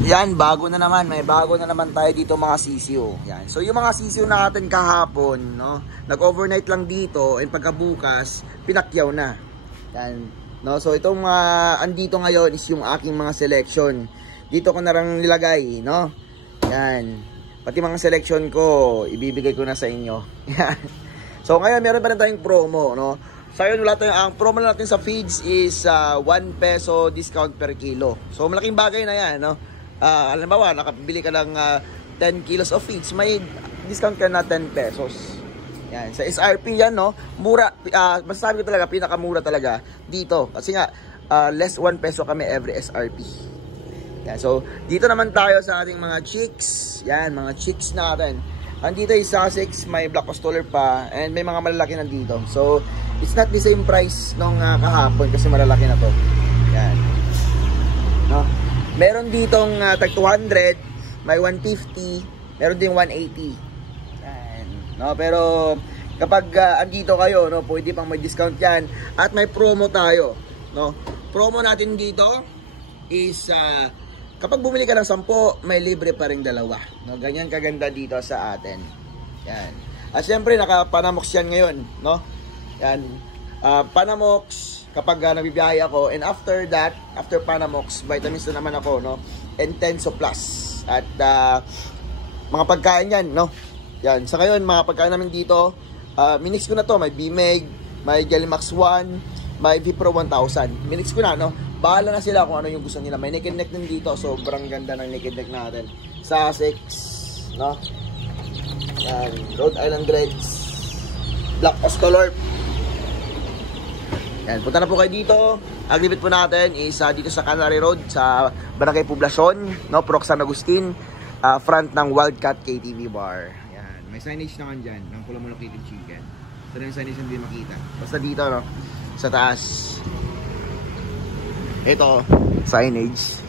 Yan, bago na naman. May bago na naman tayo dito mga sisiyo. Yan. So yung mga sisiyo natin kahapon, no, nag-overnight lang dito and pagkabukas, pinakyaw na. Yan. No, so itong andito ngayon is yung aking mga selection. Dito ko na lang nilagay, no? Yan. Pati mga selection ko, ibibigay ko na sa inyo. Yan. So ngayon meron pa rin tayong promo, no? So yun, wala tayong, ang promo natin sa feeds is 1 peso discount per kilo. So malaking bagay na yan, no? Alam ba, nakabili ka ng 10 kilos of feeds, may discount ka na 10 pesos. Yan, sa SRP yan, no? Mura, masasabi ko talaga, pinakamura talaga dito. Kasi nga, less 1 peso kami every SRP. Yan, so dito naman tayo sa ating mga chicks. Yan, mga chicks natin. Andito yung Sussex, may black Australian pa, and may mga malalaki nandito. So, it's not the same price nung kahapon kasi malalaki na to. Yan. No? Meron ditong tag 200, may 150, meron din 180. Yan. No? Pero, kapag andito kayo, no, pwede pang may discount yan. At may promo tayo. No? Promo natin dito is kapag bumili ka ng 10, may libre pa rin 2. No? Ganyan kaganda dito sa atin. Yan. At syempre, naka-Panamox yan ngayon. No? Yan. Panamox, kapag nabibiyahe ako. And after that, after Panamox, vitamins na naman ako. No? And Tenso Plus. At mga pagkain yan. No? Yan. Sa ngayon, mga pagkain namin dito, minix ko na to. May BMEG, may Gelmax 1, may Vipro 1000. Minix ko na, no? Bahala na sila kung ano yung gusto nila. May naked neck din dito. Sobrang ganda ng naked neck natin. Sussex, no? Yan. Rhode Island Reds. Black Oscolorp. Yan. Punta na po kayo dito. Ang limit po natin is dito sa Canary Road, sa Barangay Poblacion, no? Proc San Agustin. Front ng Wildcat KTV Bar. Yan. May signage naman dyan ng Kulamon Located Chicken. So, yung signage hindi makita. Basta dito, no? Sa taas. Ito, signage.